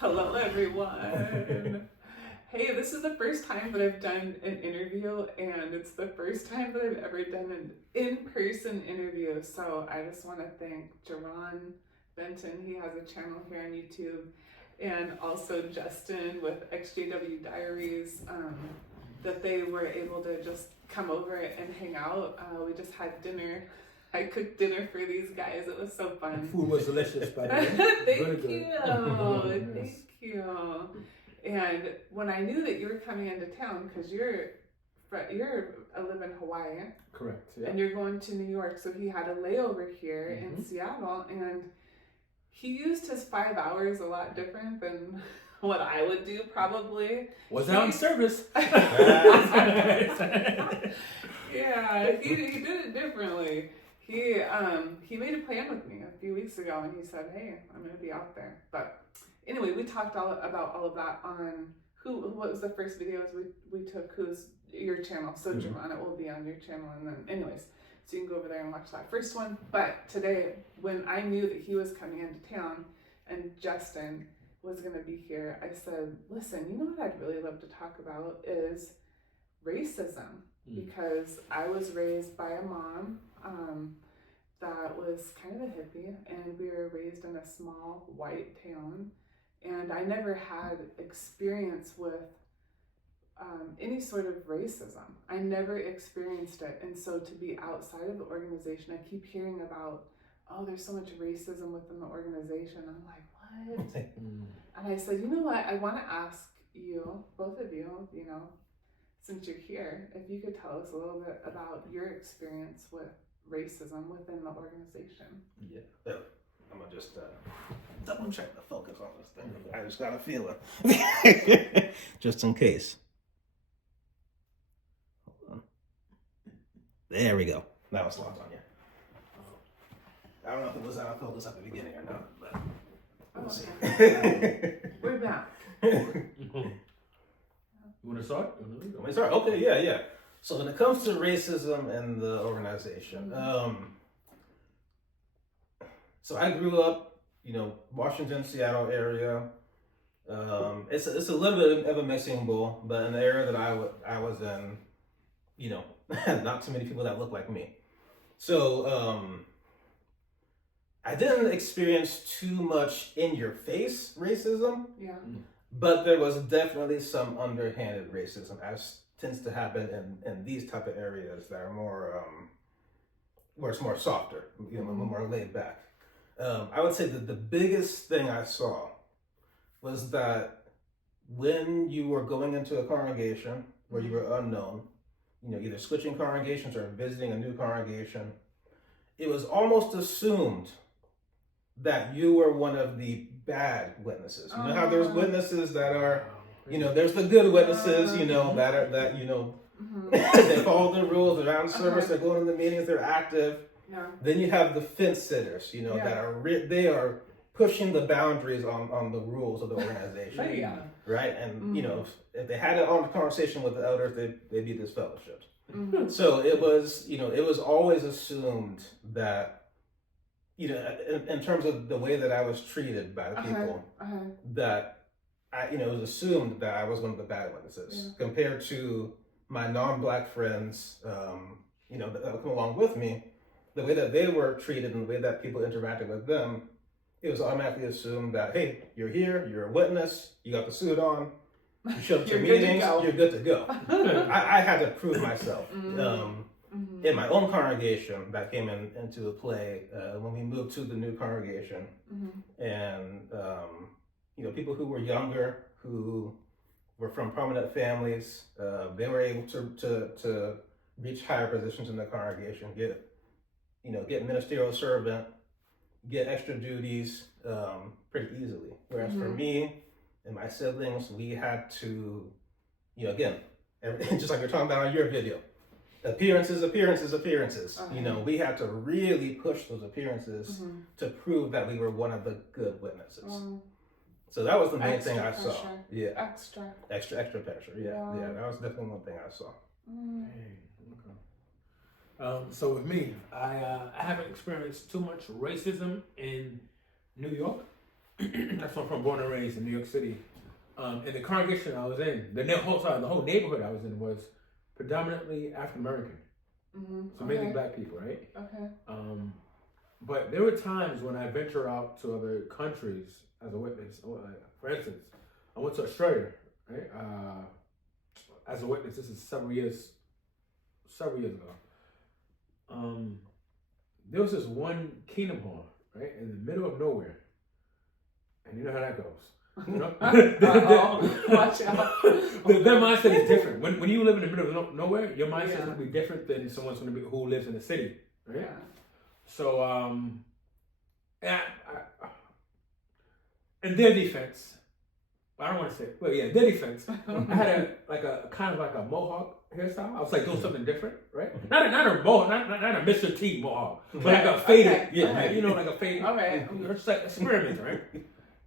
Hello, everyone. Hey, this is the first time that I've done an interview, and it's the first time that I've ever done an in-person interview. So I just want to thank Jerron Benton. He has a channel here on YouTube, and also Justin with EXJW Diaries, that they were able to just come over and hang out. We just had dinner. I cooked dinner for these guys. It was so fun. The food was delicious, by the way. Thank you. Thank you. And when I knew that you were coming into town, because you live in Hawaii. Correct. Yeah. And you're going to New York, so he had a layover here in Seattle, and he used his 5 hours a lot different than what I would do probably. Was out in service. Yeah, he did it differently. He made a plan with me a few weeks ago, and he said, "Hey, I'm going to be out there." But anyway, we talked about all of that on what was the first videos we took. Who's your channel? So Jerron, it will be on your channel, and then anyways, so you can go over there and watch that first one. But today, when I knew that he was coming into town and Justin was going to be here, I said, "Listen, you know what I'd really love to talk about is racism." Because I was raised by a mom that was kind of a hippie, and we were raised in a small white town, and I never had experience with any sort of racism. I never experienced it, and so to be outside of the organization, I keep hearing about, oh, there's so much racism within the organization. I'm like, what? And I said, you know what, I want to ask you, both of you, since you're here, if you could tell us a little bit about your experience with racism within the organization. Yeah. I'm gonna just double check the focus on this thing. I just got a feeling. Just in case. Hold on. There we go. Now it's locked on you. I don't know if it was out of focus at the beginning or not, but we'll see. We're back. You want to start? Let me start. Okay, yeah. So when it comes to racism in the organization, so I grew up, Washington, Seattle area. It's a little bit of a mixing bowl, but in the area that I was in, not too many people that look like me. So I didn't experience too much in your face racism. Yeah. But there was definitely some underhanded racism, as tends to happen in these type of areas that are more, where it's more softer, more laid back. I would say that the biggest thing I saw was that when you were going into a congregation where you were unknown, either switching congregations or visiting a new congregation, it was almost assumed that you were one of the bad witnesses. You know how there's witnesses that are, there's the good witnesses, they follow the rules, they're out in service, they're going to the meetings, they're active. Yeah. Then you have the fence sitters, that are they are pushing the boundaries on the rules of the organization. Right? And, if they had an honest conversation with the elders, they'd be disfellowshipped. So it was always assumed that, in terms of the way that I was treated by the people, that it was assumed that I was one of the bad witnesses compared to my non-black friends, that would come along with me. The way that they were treated and the way that people interacted with them, it was automatically assumed that, hey, you're here, you're a witness, you got the suit on, you showed up to meetings, you're good to go. I had to prove myself. In my own congregation, that came into play when we moved to the new congregation, and people who were younger, who were from prominent families, they were able to reach higher positions in the congregation, get ministerial servant, get extra duties pretty easily. Whereas for me and my siblings, we had to, again, just like you're talking about on your video. Appearances. We had to really push those appearances to prove that we were one of the good witnesses. So that was the main thing I saw. Yeah. Extra pressure. Yeah. That was definitely one thing I saw. So with me, I haven't experienced too much racism in New York. That's where I'm from, born and raised in New York City. And the congregation I was in, the whole neighborhood I was in was predominantly African American. Mm-hmm. So mainly black people, right? Okay. But there were times when I venture out to other countries as a witness. For instance, I went to Australia, right? As a witness. This is several years ago. There was this one Kingdom Hall, right, in the middle of nowhere, and you know how that goes. You know? Watch out. Their mindset is different. When you live in the middle of nowhere, your mindset is going to be different than someone who lives in the city, right? Yeah. So, in their defense, I don't want to say it, but yeah, their defense, I had a kind of like a mohawk hairstyle. I was like doing something different, right? Not a mohawk, not a Mr. T mohawk, but like a faded, like, you know, like a faded. Okay. Just like experiment, right?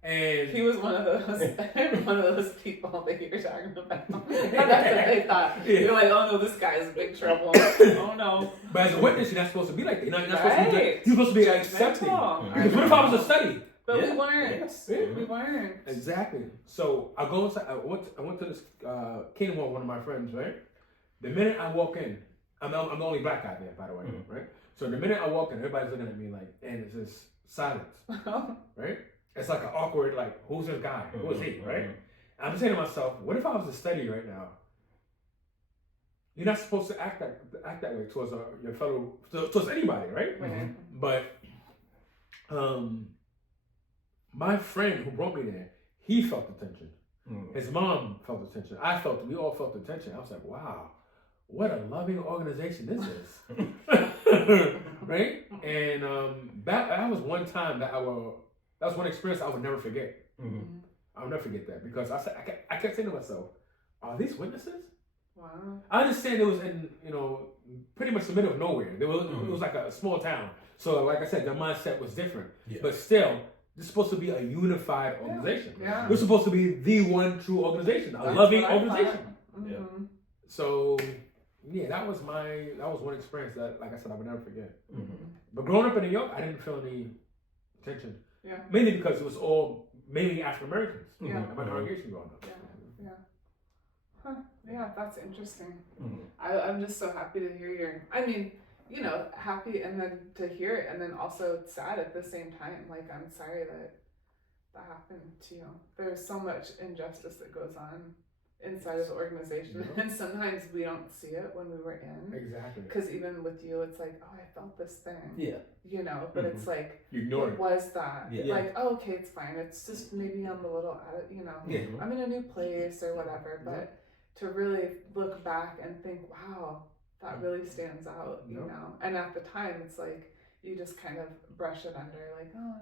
And he was one of those people that you're talking about. That's what they thought. Yeah. You're like, oh no, this guy is in big trouble. Oh no. But as a witness, you're not supposed to be like that. You're not Right. supposed to be accepting. Because what if I was a study? But we weren't. We weren't. Exactly. So I go inside. I went to this Kingdom Hall with one of my friends, right? The minute I walk in, I'm the only black guy there, by the way, right? So the minute I walk in, everybody's looking at me like, and it's just silence, right? It's like an awkward, like, who's this guy? Who is he, right? I'm saying to myself, what if I was a study right now? You're not supposed to act that way towards your fellow, towards anybody, right? Mm-hmm. But my friend who brought me there, he felt the tension. His mom felt the tension. We all felt the tension. I was like, wow, what a loving organization this is. Right? And that was one time that was one experience I would never forget. Mm-hmm. I'll never forget that because I kept saying to myself, are these witnesses? Wow. I understand it was in, pretty much the middle of nowhere. It was like a small town. So like I said, the mindset was different. Yeah. But still, this is supposed to be a unified organization. Yeah. We're supposed to be the one true organization, a loving organization. Mm-hmm. Yeah. So yeah, that was one experience that, like I said, I would never forget. Mm-hmm. But growing up in New York, I didn't feel any tension. Yeah. Mainly because it was all mainly African Americans. Yeah. In my congregation growing up. Yeah. Huh. Yeah, that's interesting. Mm-hmm. I'm just so happy to hear happy and then to hear it and then also sad at the same time. Like, I'm sorry that happened to you. There's so much injustice that goes on inside of the organization, and sometimes we don't see it when we were in. Exactly. Because even with you, it's like, oh, I felt this thing. Yeah. But it's like, you ignore it. Was that? Yeah. Like, oh, okay, it's fine. It's just maybe I'm a little, I'm in a new place or whatever. But to really look back and think, wow, that really stands out, you know. And at the time, it's like you just kind of brush it under, like, oh,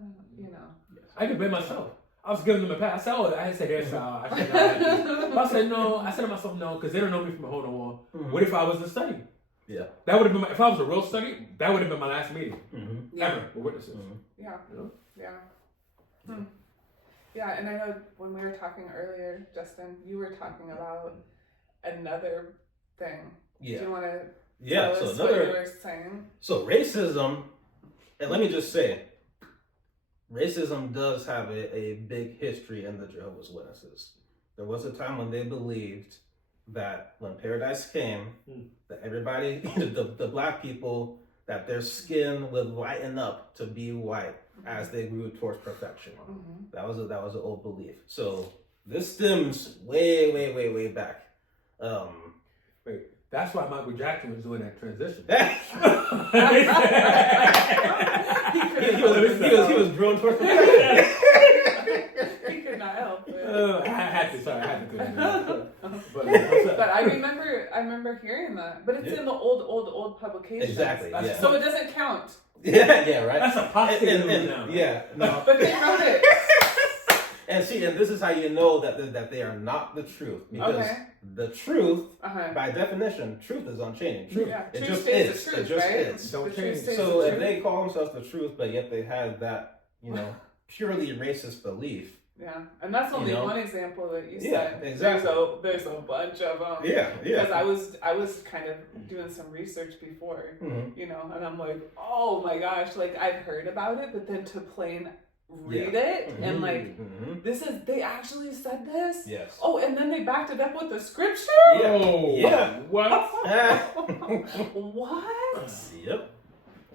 I can blame myself. I was giving them a pass. I said hairstyle. I said no. I said to myself no, because they don't know me from a hole no more. Mm-hmm. What if I was the study? Yeah, that would have been if I was a real study. That would have been my last meeting ever with witnesses. Yeah, yeah. And I know when we were talking earlier, Justin, you were talking about another thing. Yeah. Do you want to? Yeah. Tell us what you were saying? So racism, and let me just say, racism does have a big history in the Jehovah's Witnesses. There was a time when they believed that when paradise came, that everybody, the black people, that their skin would lighten up to be white as they grew towards perfection. Mm-hmm. That was an old belief. So this stems way, way, way, way back. Wait, that's why Michael Jackson was doing that transition. He was drawn towards perfection. He could not help it. I had to do that. But I remember hearing that. But it's in the old publications. Exactly. Yeah. So it doesn't count. Yeah, right. That's a positive now. Yeah, no. But they wrote it. And this is how you know that they are not the truth, because the truth, by definition, truth is unchanging. Truth, it just is. It just is. Don't change. So if they call themselves the truth, but yet they have that, purely racist belief. Yeah, and that's only one example that you said. Yeah, exactly. There's a bunch of them. Yeah. Because I was kind of doing some research before, and I'm like, oh my gosh, like I've heard about it, but then to plain read it and like they actually said this. Yes. Oh, and then they backed it up with the scripture. Oh, yeah. What? What? Yep.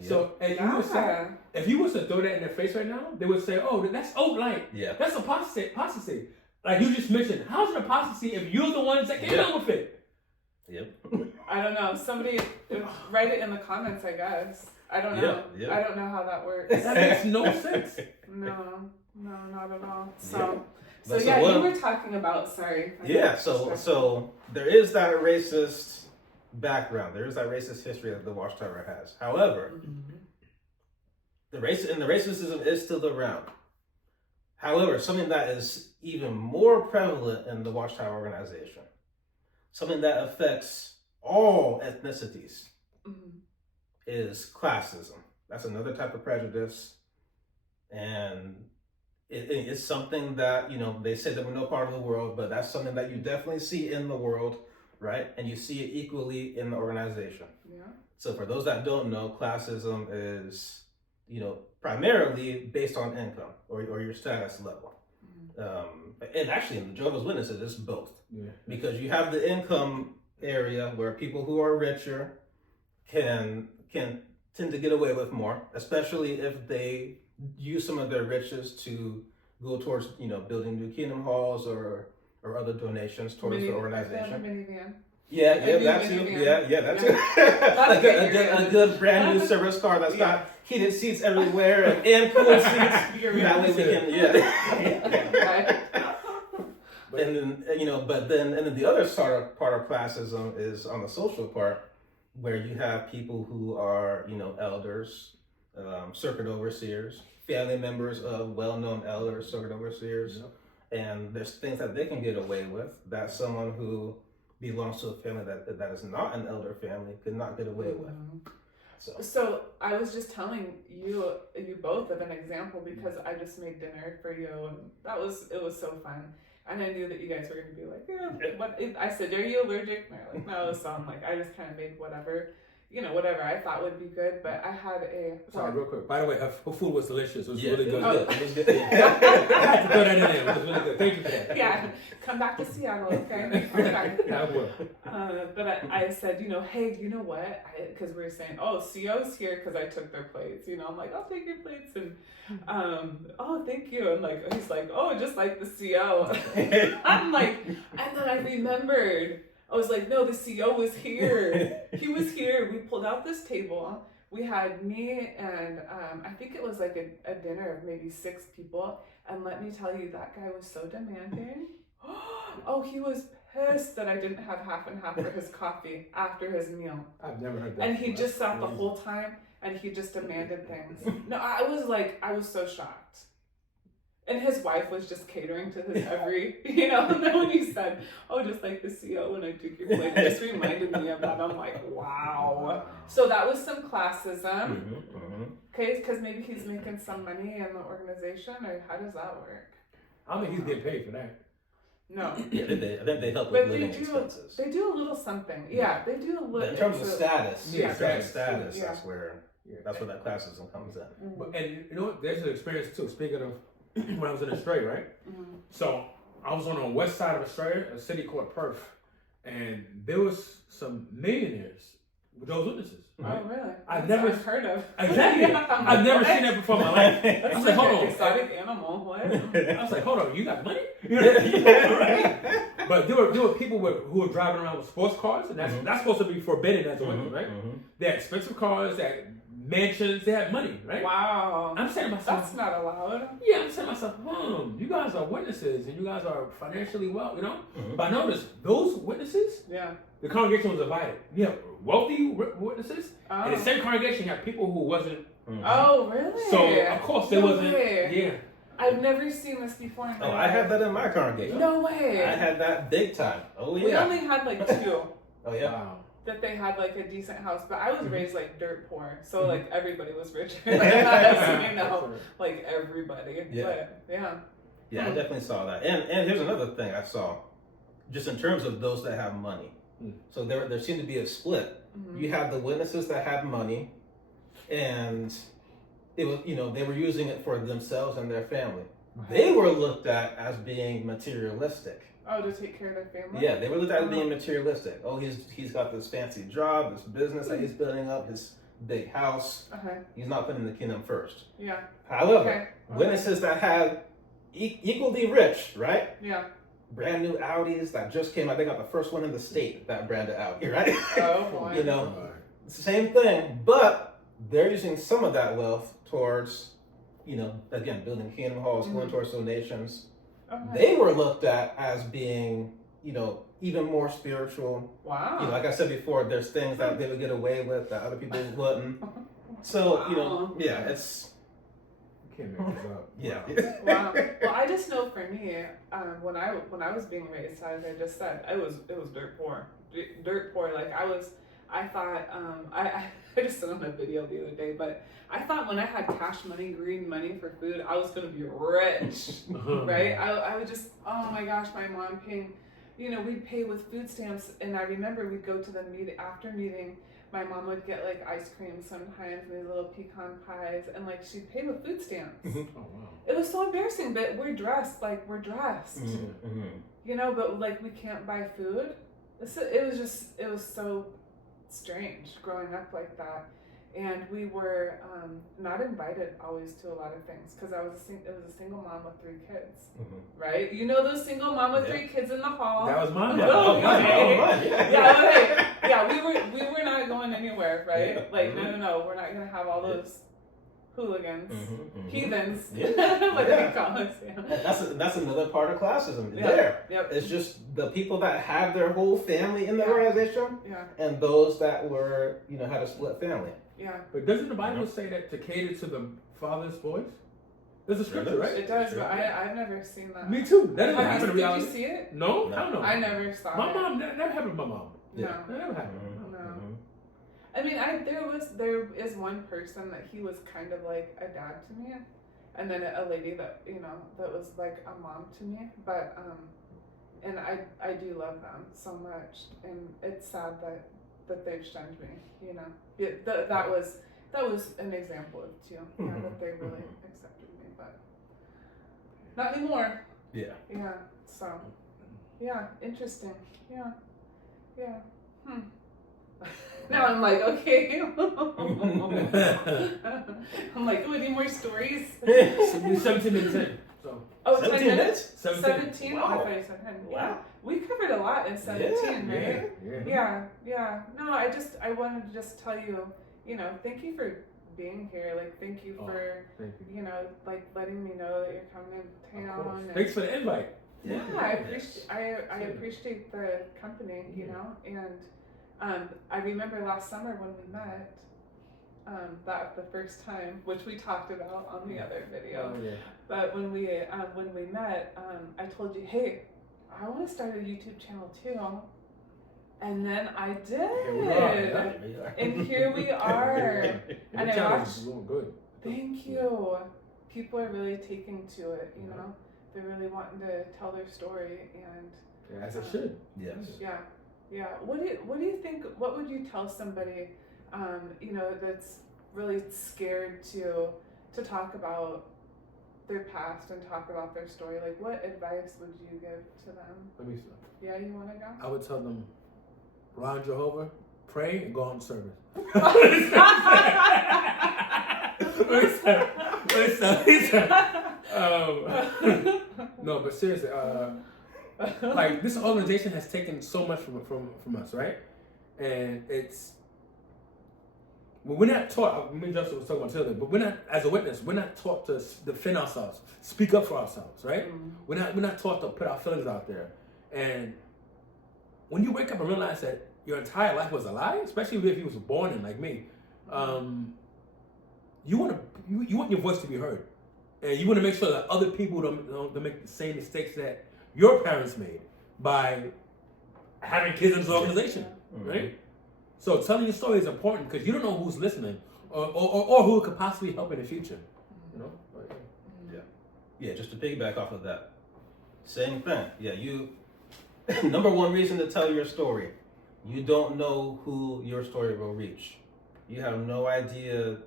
So, and you would say, if you was to throw that in their face right now, they would say, "Oh, that's that's apostasy." Like you just mentioned, how's it apostasy if you're the ones that came out with it? Yep. I don't know. Somebody write it in the comments, I guess. I don't know. Yep. I don't know how that works. That makes no sense. No, not at all. You were talking about. Sorry. So there is that racist background. There is that racist history that the Watchtower has. However, the racism is still around. However, something that is even more prevalent in the Watchtower organization, something that affects all ethnicities, is classism. That's another type of prejudice, and it's something that, they say that we're no part of the world, but that's something that you definitely see in the world, right? And you see it equally in the organization. Yeah. So for those that don't know, classism is, primarily based on income or your status level. And actually in the Jehovah's Witnesses, it's both. Yeah. Because you have the income area where people who are richer can tend to get away with more, especially if they use some of their riches to go towards, building new kingdom halls or other donations towards the organization. Yeah, that too. Yeah, that too. a good brand new service car that's got heated seats everywhere and cooled seats. That way we can, And then but then the other part of classism is on the social part, where you have people who are elders, circuit overseers, family members of well-known elders, circuit overseers, and there's things that they can get away with that someone who belongs to a family that is not an elder family could not get away with. So I was just telling you both of an example because I just made dinner for you, and it was so fun. And I knew that you guys were going to be like, but I said, are you allergic? And they're like, no. So I'm like, I just kind of made whatever I thought would be good. But I had Sorry, real quick. By the way, her food was delicious. It was really good. It was good. I had to throw that in there. It was really good. Thank you for that. Yeah, come back to Seattle, okay? Okay. I will. But I said, hey, you know what? Because we were saying, CO's here because I took their plates. I'm like, I'll take your plates. And, thank you. And like, he's like, just like the CO. I'm like, and then I remembered. I was like, no, the CO was here. He was here. We pulled out this table. We had me and I think it was like a dinner of maybe 6 people. And let me tell you, that guy was so demanding. He was pissed that I didn't have half and half for his coffee after his meal. I've never heard that. And he just sat the whole time and he just demanded things. No, I was so shocked. And his wife was just catering to his every, and then when he said, just like the CO when I took your plate, it just reminded me of that. I'm like, wow. So that was some classism. Okay, because maybe he's making some money in the organization, or how does that work? I don't think he's getting paid for that. No. Yeah, I think they help with living expenses. They do a little something. Yeah, they do a little. But in terms of status, status, yeah. that's where that classism comes in. But, and there's an experience too. Speaking of when I was in Australia, right? So I was on the west side of Australia, a city called Perth, and there was some millionaires with those witnesses. Right? Oh, really? I've never heard of. Exactly. I've never seen that before in my life. I was like, hold on. Exotic animal. What? I was like, hold on. You got money? Right? But there were people who were driving around with sports cars, and that's supposed to be forbidden as a witness, right? They had expensive cars, they had mansions, they had money, right? Wow. I'm saying to myself, that's not allowed. Yeah, I'm saying to myself, you guys are witnesses and you guys are financially well, But I noticed those witnesses, the congregation was divided. You have wealthy witnesses, and the same congregation had people who wasn't. Oh, really? So of course there wasn't. Yeah. I've never seen this before. I had that in my congregation. No way. I had that big time. Oh yeah. We only had 2. Oh yeah. Wow. That they had a decent house, but I was raised dirt poor, so everybody was richer. Everybody. Yeah. But, yeah. Yeah, I definitely saw that. And here's another thing I saw, just in terms of those that have money. So there seemed to be a split. You have the witnesses that have money, and it was, they were using it for themselves and their family. They were looked at as being materialistic. Oh, to take care of their family? Yeah, they were looked at as being materialistic. Oh, he's got this fancy job, this business that he's building up, his big house. He's not putting the kingdom first. Yeah. However, witnesses that had equally rich, right? Yeah. Brand new Audis that just came out. They got the first one in the state that branded Audi, right? Oh boy. Same thing, but they're using some of that wealth towards, again, building kingdom halls, going towards donations. They were looked at as being, even more spiritual. Wow. Like I said before, there's things that they would get away with that other people wouldn't. So, it's. You can't make this up. Yeah. Wow. Well, I just know for me, when I was being raised, as I just said, it was dirt poor. Dirt poor. Like I thought, I just saw on a video the other day, but I thought when I had cash money, green money for food, I was going to be rich, right? I would just, oh my gosh, my mom paying, we'd pay with food stamps. And I remember we'd go to the after meeting, my mom would get like ice cream sometimes, these little pecan pies, and like she'd pay with food stamps. Oh, wow. It was so embarrassing, but we're dressed. But like we can't buy food. It was so strange growing up like that. And we were not invited always to a lot of things because it was a single mom with 3 kids, right? Those single mom with 3 kids in the hall. That was mine. We were not going anywhere, right? No, we're not gonna have all those hooligans, heathens, what they call us. Yeah. That's another part of classism. Yeah. There, Yep. it's just the people that have their whole family in the organization, and those that were, had a split family. Yeah. But doesn't the Bible say that to cater to the father's boys? There's a scripture, right? It does, but I've never seen that. Me too. That doesn't happen in reality. Did you see it? No, I don't know. I never saw it. My mom never happened with my mom. No. That never happened. No. I mean, there is one person that he was kind of like a dad to me, and then a lady that that was like a mom to me. But and I do love them so much, and it's sad that they've shunned me. That was an example of 2. That they really accepted me, but not anymore. Yeah. Yeah. So. Yeah. Interesting. Yeah. Yeah. Now I'm like, okay. I'm like, any more stories? So we're 17 minutes in. So. Oh, 17 minutes? 17? Wow. Oh, I thought you said 10. Yeah. We covered a lot in 17, right? Yeah. No, I wanted to just tell you, thank you for being here. Like, thank you for, like letting me know that you're coming in town. Thanks for the invite. Yeah, I appreciate the company, and I remember last summer when we met, that the first time, which we talked about on the other video. Oh, yeah. But when we met, I told you, hey, I want to start a YouTube channel too. And then I did. And here we are. And I watched. Good. Thank you. People are really taking to it, They're really wanting to tell their story, and as it should. Yes. Yeah. What do you think? What would you tell somebody, that's really scared to talk about their past and talk about their story? Like, what advice would you give to them? Let me see. Yeah, you want to go? I would tell them, rely on Jehovah, pray, and go on service. Listen. No, but seriously, like this organization has taken so much from us, right? And we're not taught. Me and Justin was talking about earlier, but we're not, as a witness, we're not taught to defend ourselves, speak up for ourselves, right? We're not taught to put our feelings out there. And when you wake up and realize that your entire life was a lie, especially if you was born in like me, you want your voice to be heard, and you want to make sure that other people don't make the same mistakes that your parents made by having kids in this organization, right? So telling your story is important because you don't know who's listening or who could possibly help in the future, Yeah, just to piggyback off of that, same thing. Yeah, you. Number one reason to tell your story, you don't know who your story will reach. You have no idea,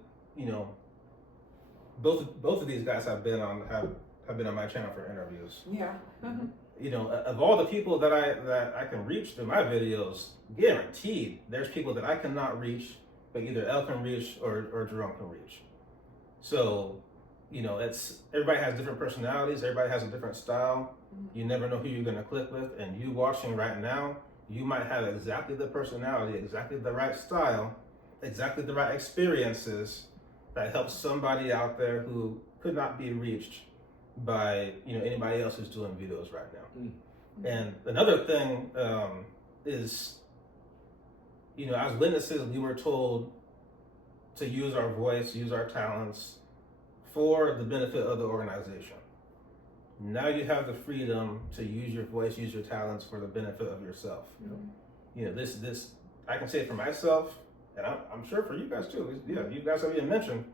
both of these guys have been on my channel for interviews. Yeah. You know, of all the people that I can reach through my videos, guaranteed there's people that I cannot reach, but either Elle can reach or Jerome can reach. So, you know, everybody has different personalities, everybody has a different style. You never know who you're gonna click with, and you watching right now, you might have exactly the personality, exactly the right style, exactly the right experiences that helps somebody out there who could not be reached by, you know, anybody else who's doing videos right now. And another thing is, you know, as witnesses, we were told to use our voice, use our talents for the benefit of the organization. Now you have the freedom to use your voice, use your talents for the benefit of yourself. You know, this I can say it for myself, and I'm sure for you guys too. Yeah, you guys have even mentioned,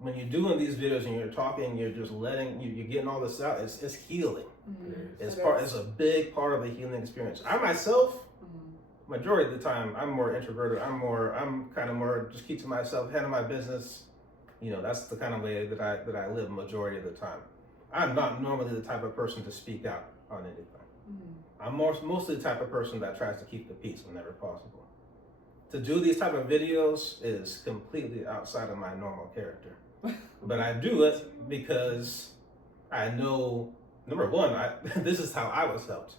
when you're doing these videos and you're talking, you're just you're getting all this out. It's healing. It's a big part of the healing experience. I myself, majority of the time, I'm more introverted. I'm kind of more just keep to myself, handle my business. You know, that's the kind of way that I live majority of the time. I'm not normally the type of person to speak out on anything. I'm mostly the type of person that tries to keep the peace whenever possible. To do these type of videos is completely outside of my normal character. But I do it because I know, number one, this is how I was helped.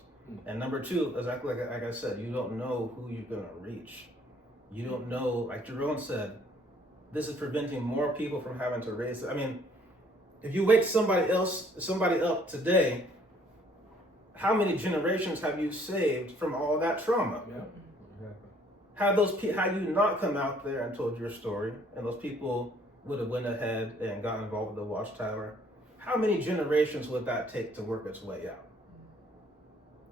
And number two, exactly like I said, you don't know who you're going to reach. You don't know, like Jerome said, this is preventing more people from having to raise. I mean, if you wake somebody up today, how many generations have you saved from all that trauma? Yeah. Had you not come out there and told your story, and those people would have went ahead and got involved with the Watchtower, how many generations would that take to work its way out?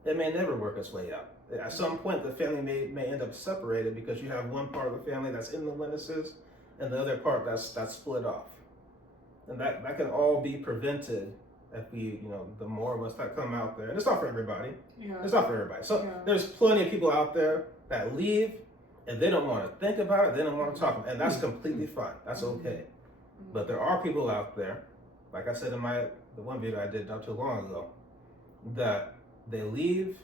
It may never work its way out. At some point, the family may end up separated because you have one part of the family that's in the witnesses and the other part that's split off. And that can all be prevented if we, you know, the more of us that come out there. And it's not for everybody. It's not for everybody. So there's plenty of people out there that leave and they don't want to think about it, they don't want to talk about it, and that's completely fine. That's okay. But there are people out there, like I said in the one video I did not too long ago, that they leave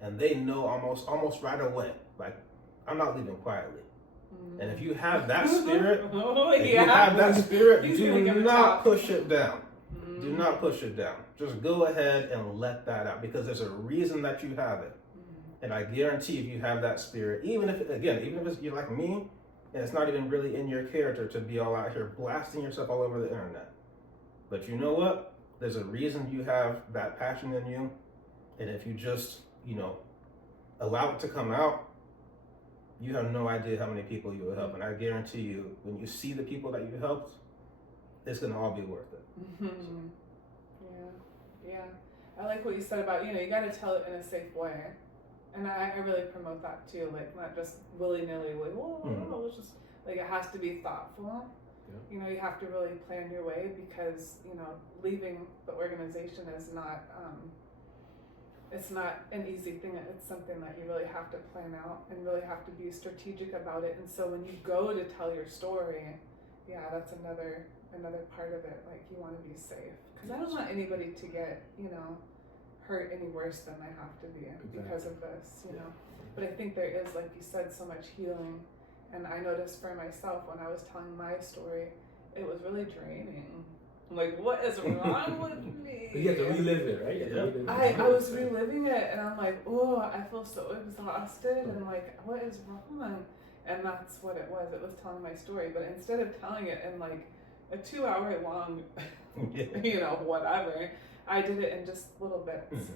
and they know almost right away, like, I'm not leaving quietly. And if you have that spirit, do not push it down. Do not push it down. Just go ahead and let that out, because there's a reason that you have it. And I guarantee if you have that spirit, even if you're like me, and it's not even really in your character to be all out here blasting yourself all over the internet. But you know what? There's a reason you have that passion in you. And if you just, you know, allow it to come out, you have no idea how many people you will help. And I guarantee you, when you see the people that you helped, it's going to all be worth it. Yeah. I like what you said about, you know, you got to tell it in a safe way. And I really promote that too, like not just willy-nilly, like, whoa, it's just, like, it has to be thoughtful. You know, you have to really plan your way, because, you know, leaving the organization is not, it's not an easy thing. It's something that you really have to plan out and really have to be strategic about it. And so when you go to tell your story, that's another part of it. Like, you want to be safe, because I don't want anybody to get, you know, hurt any worse than they have to be because of this, you know. But I think there is, like you said, so much healing. And I noticed for myself, when I was telling my story, it was really draining. I'm like, what is wrong with me? You have to relive it, right? I was reliving it, and I'm like, oh, I feel so exhausted, and like, what is wrong? And that's what it was. It was telling my story. But instead of telling it in like a 2-hour long, you know, whatever, I did it in just little bits.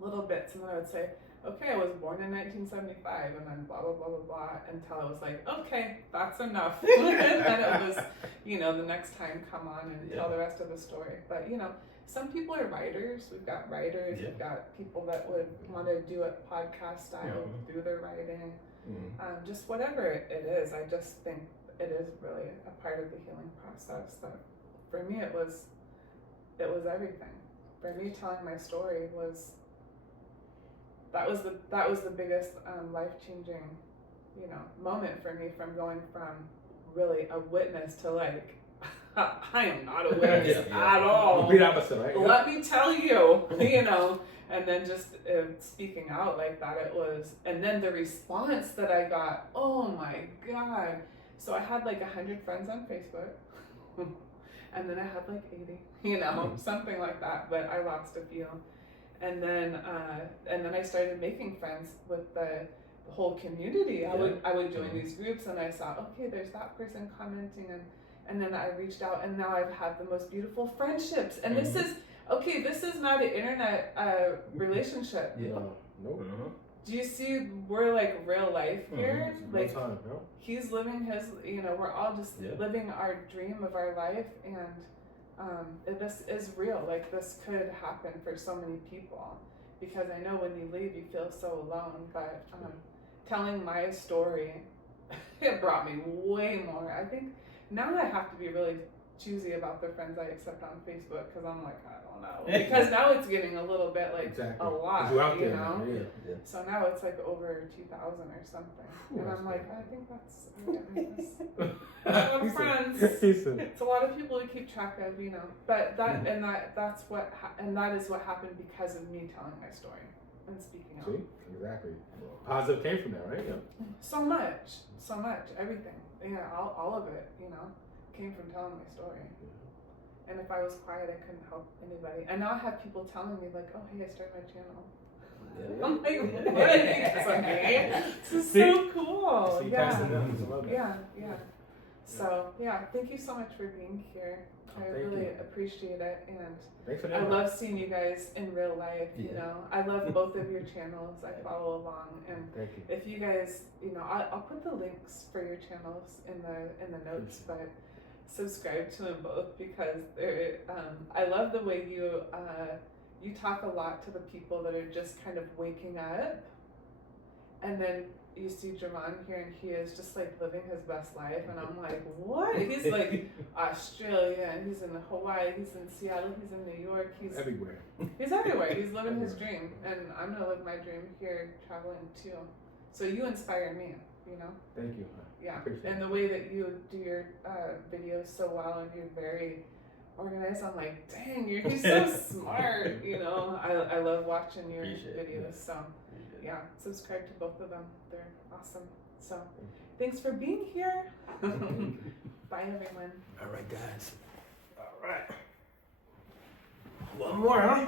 Little bits. And then I would say, okay, I was born in 1975, and then blah, blah, blah, blah, blah, until I was like, okay, that's enough. And then it was, you know, the next time, come on and tell the rest of the story. But, you know, some people are writers. We've got writers. We've got people that would want to do it podcast style through their writing. Just whatever it is, I just think it is really a part of the healing process. That for me, it was everything. For me, telling my story was that was the biggest life-changing, you know, moment for me, from going from really a witness to like I am not a witness at all. Complete opposite, right? Let me tell you, you know. And then just speaking out like that, it was, and then the response that I got, oh my God. So I had like 100 friends on Facebook, and then I had like 80, you know, something like that, but I lost a few. And then I started making friends with the whole community. I would join these groups, and I saw, okay, there's that person commenting, and then I reached out, and now I've had the most beautiful friendships. And this is not an internet relationship. Do you see, we're like real life here? Like, he's living his, you know, we're all just living our dream of our life, and this is real. Like, this could happen for so many people, because I know when you leave, you feel so alone, but telling my story, it brought me way more. I think now I have to be really choosy about the friends I accept on Facebook, because I'm like, I don't know, because now it's getting a little bit like a lot, you know. So now it's like over 2,000 or something, and I'm like, I think that's friends. It's a lot of people to keep track of, you know. But that that's what and that is what happened because of me telling my story and speaking out. See, exactly. Positive came from that, right? Yeah. So much, everything. Yeah, all of it, you know, came from telling my story. And if I was quiet, I couldn't help anybody. And now I have people telling me, like, oh, hey, I started my channel. I'm like, what? Because of me? This is so cool. Yeah. So, yeah, thank you so much for being here. I really appreciate it. And I love seeing you guys in real life, you know. I love both of your channels. I follow along. And if you guys, you know, I'll put the links for your channels in the notes, but subscribe to them both, because they're, I love the way you talk a lot to the people that are just kind of waking up, and then you see Jerron here, and he is just like living his best life, and I'm like, what? He's like Australia, and he's in Hawaii, he's in Seattle, he's in New York, he's everywhere. He's everywhere. He's living his dream, and I'm gonna live my dream here, traveling too. So you inspire me, you know. Thank you. Yeah, and the way that you do your videos so well, and you're very organized. I'm like, dang, you're so smart. You know, I love watching your videos. So, yeah, subscribe to both of them. They're awesome. So, thanks for being here. Bye, everyone. All right, guys. All right. One more, huh?